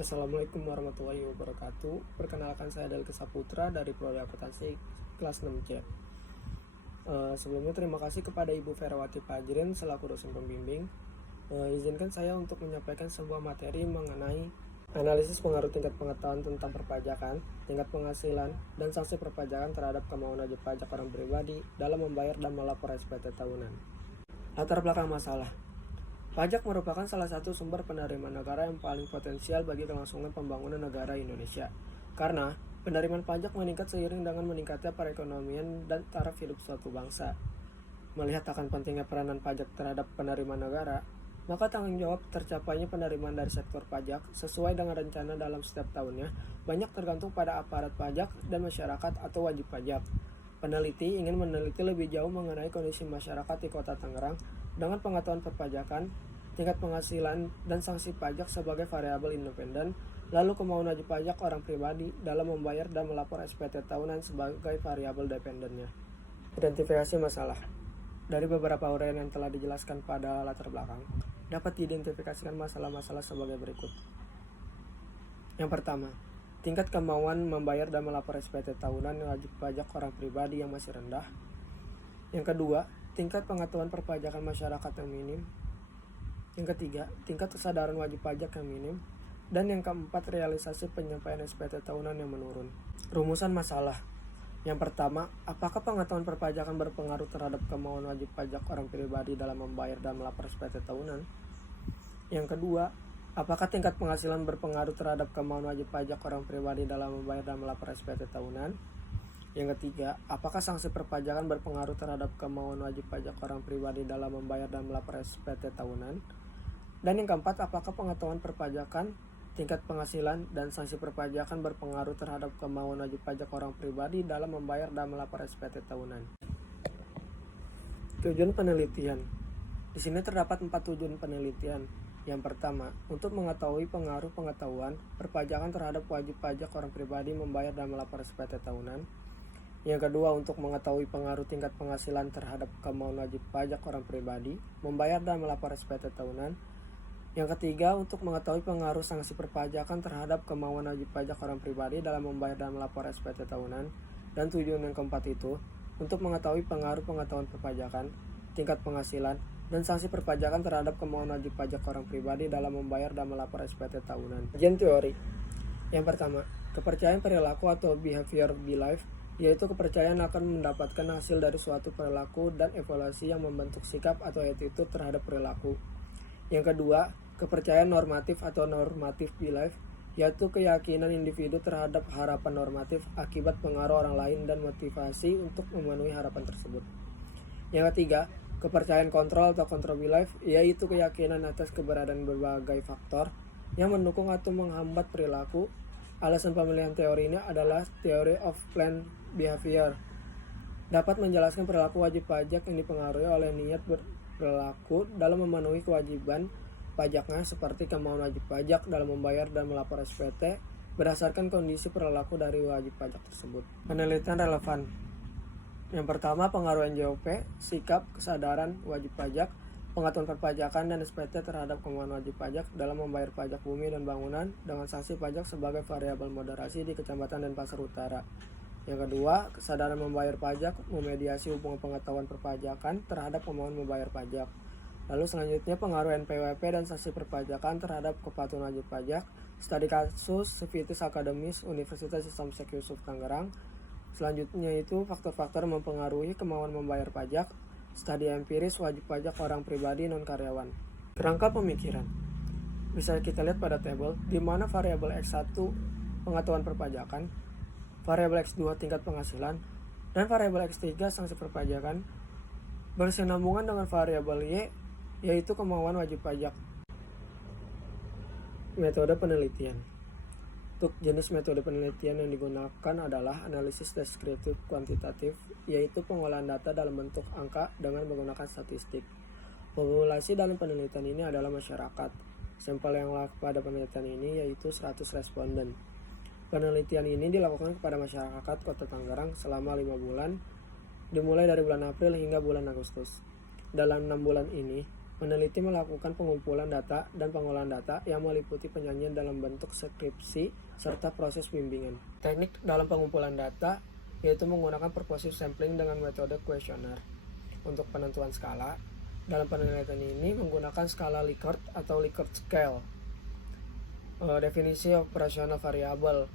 Assalamualaikum warahmatullahi wabarakatuh. Perkenalkan, saya Dalki Saputra dari Prodi Akuntansi kelas 6C. Sebelumnya terima kasih kepada Ibu Ferawati Fajrin selaku dosen pembimbing. Izinkan saya untuk menyampaikan sebuah materi mengenai analisis pengaruh tingkat pengetahuan tentang perpajakan, tingkat penghasilan, dan sanksi perpajakan terhadap kemauan wajib pajak orang pribadi dalam membayar dan melapor SPT tahunan. Latar belakang masalah. Pajak merupakan salah satu sumber penerimaan negara yang paling potensial bagi kelangsungan pembangunan negara Indonesia. Karena penerimaan pajak meningkat seiring dengan meningkatnya perekonomian dan taraf hidup suatu bangsa. Melihat akan pentingnya peranan pajak terhadap penerimaan negara, maka tanggung jawab tercapainya penerimaan dari sektor pajak sesuai dengan rencana dalam setiap tahunnya banyak tergantung pada aparat pajak dan masyarakat atau wajib pajak. Peneliti ingin meneliti lebih jauh mengenai kondisi masyarakat di Kota Tangerang dengan pengetahuan perpajakan, tingkat penghasilan, dan sanksi pajak sebagai variabel independen, lalu kemauan wajib pajak orang pribadi dalam membayar dan melapor SPT tahunan sebagai variabel dependennya. Identifikasi masalah. Dari beberapa uraian yang telah dijelaskan pada latar belakang, dapat diidentifikasikan masalah-masalah sebagai berikut. Yang pertama, tingkat kemauan membayar dan melapor SPT tahunan wajib pajak orang pribadi yang masih rendah. Yang kedua, tingkat pengetahuan perpajakan masyarakat yang minim. Yang ketiga, tingkat kesadaran wajib pajak yang minim. Dan yang keempat, realisasi penyampaian SPT tahunan yang menurun. Rumusan masalah. Yang pertama, apakah pengetahuan perpajakan berpengaruh terhadap kemauan wajib pajak orang pribadi dalam membayar dan melapor SPT tahunan? Yang kedua, apakah tingkat penghasilan berpengaruh terhadap kemauan wajib pajak orang pribadi dalam membayar dan melapor SPT tahunan? Yang ketiga, apakah sanksi perpajakan berpengaruh terhadap kemauan wajib pajak orang pribadi dalam membayar dan melapor SPT tahunan? Dan yang keempat, apakah pengetahuan perpajakan, tingkat penghasilan, dan sanksi perpajakan berpengaruh terhadap kemauan wajib pajak orang pribadi dalam membayar dan melapor SPT tahunan? Tujuan penelitian. Di sini terdapat 4 tujuan penelitian. Yang pertama, untuk mengetahui pengaruh pengetahuan perpajakan terhadap wajib pajak orang pribadi membayar dan melapor SPT tahunan. Yang kedua, untuk mengetahui pengaruh tingkat penghasilan terhadap kemauan wajib pajak orang pribadi membayar dan melapor SPT tahunan. Yang ketiga, untuk mengetahui pengaruh sanksi perpajakan terhadap kemauan wajib pajak orang pribadi dalam membayar dan melapor SPT tahunan. Dan tujuan yang keempat itu, untuk mengetahui pengaruh pengetahuan perpajakan, tingkat penghasilan, dan sanksi perpajakan terhadap kemauan wajib pajak orang pribadi dalam membayar dan melapor SPT tahunan. Kajian teori. Yang pertama, kepercayaan perilaku atau behavior belief, yaitu kepercayaan akan mendapatkan hasil dari suatu perilaku dan evaluasi yang membentuk sikap atau attitude terhadap perilaku. Yang kedua, kepercayaan normatif atau normative belief, yaitu keyakinan individu terhadap harapan normatif akibat pengaruh orang lain dan motivasi untuk memenuhi harapan tersebut. Yang ketiga, kepercayaan kontrol atau control belief, yaitu keyakinan atas keberadaan berbagai faktor yang mendukung atau menghambat perilaku. Alasan pemilihan teori ini adalah theory of planned behavior. Dapat menjelaskan perilaku wajib pajak yang dipengaruhi oleh niat berperilaku dalam memenuhi kewajiban pajaknya seperti kemauan wajib pajak dalam membayar dan melapor SPT berdasarkan kondisi perilaku dari wajib pajak tersebut. Penelitian relevan. Yang pertama, pengaruh NJOP, sikap, kesadaran wajib pajak, pengetahuan perpajakan dan SPT terhadap kemauan wajib pajak dalam membayar pajak bumi dan bangunan dengan sanksi pajak sebagai variabel moderasi di Kecamatan Denpasar Utara. Yang kedua, kesadaran membayar pajak memediasi hubungan pengetahuan perpajakan terhadap kemauan membayar pajak. Lalu selanjutnya, pengaruh NPWP dan sanksi perpajakan terhadap kepatuhan wajib pajak. Studi kasus Civitas Akademis Universitas Islam Syekh Yusuf Tangerang. Selanjutnya itu faktor-faktor mempengaruhi kemauan membayar pajak. Studi empiris wajib pajak orang pribadi non-karyawan. Kerangka pemikiran. Bisa kita lihat pada tabel di mana variabel X1 pengetahuan perpajakan, variabel X2 tingkat penghasilan, dan variabel X3 sanksi perpajakan bersinambungan dengan variabel Y, yaitu kemauan wajib pajak. Metode penelitian. Untuk jenis metode penelitian yang digunakan adalah analisis deskriptif kuantitatif, yaitu pengolahan data dalam bentuk angka dengan menggunakan statistik. Populasi dalam penelitian ini adalah masyarakat. Sampel yang laku pada penelitian ini yaitu 100 responden. Penelitian ini dilakukan kepada masyarakat Kota Tangerang selama 5 bulan, dimulai dari bulan April hingga bulan Agustus. Dalam 6 bulan ini, Peneliti melakukan pengumpulan data dan pengolahan data yang meliputi penyajian dalam bentuk skripsi serta proses bimbingan. Teknik dalam pengumpulan data yaitu menggunakan purposive sampling dengan metode kuesioner. Untuk penentuan skala, dalam penelitian ini menggunakan skala Likert atau Likert scale. Definisi operasional variabel.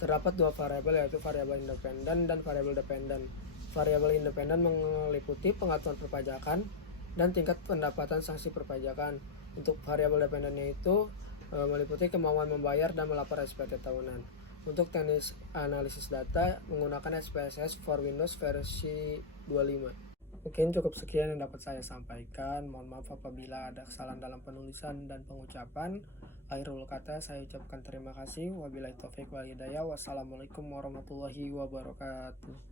Terdapat dua variabel yaitu variabel independen dan variabel dependen. Variabel independen meliputi pengaturan perpajakan dan tingkat pendapatan sanksi perpajakan. Untuk variabel dependennya itu meliputi kemauan membayar dan melapor SPT tahunan. Untuk teknis analisis data menggunakan SPSS for Windows versi 25. Mungkin cukup sekian yang dapat saya sampaikan. Mohon maaf apabila ada kesalahan dalam penulisan dan pengucapan. Akhirul kata saya ucapkan terima kasih. Wabillahi taufiq wal hidayah. Wassalamualaikum warahmatullahi wabarakatuh.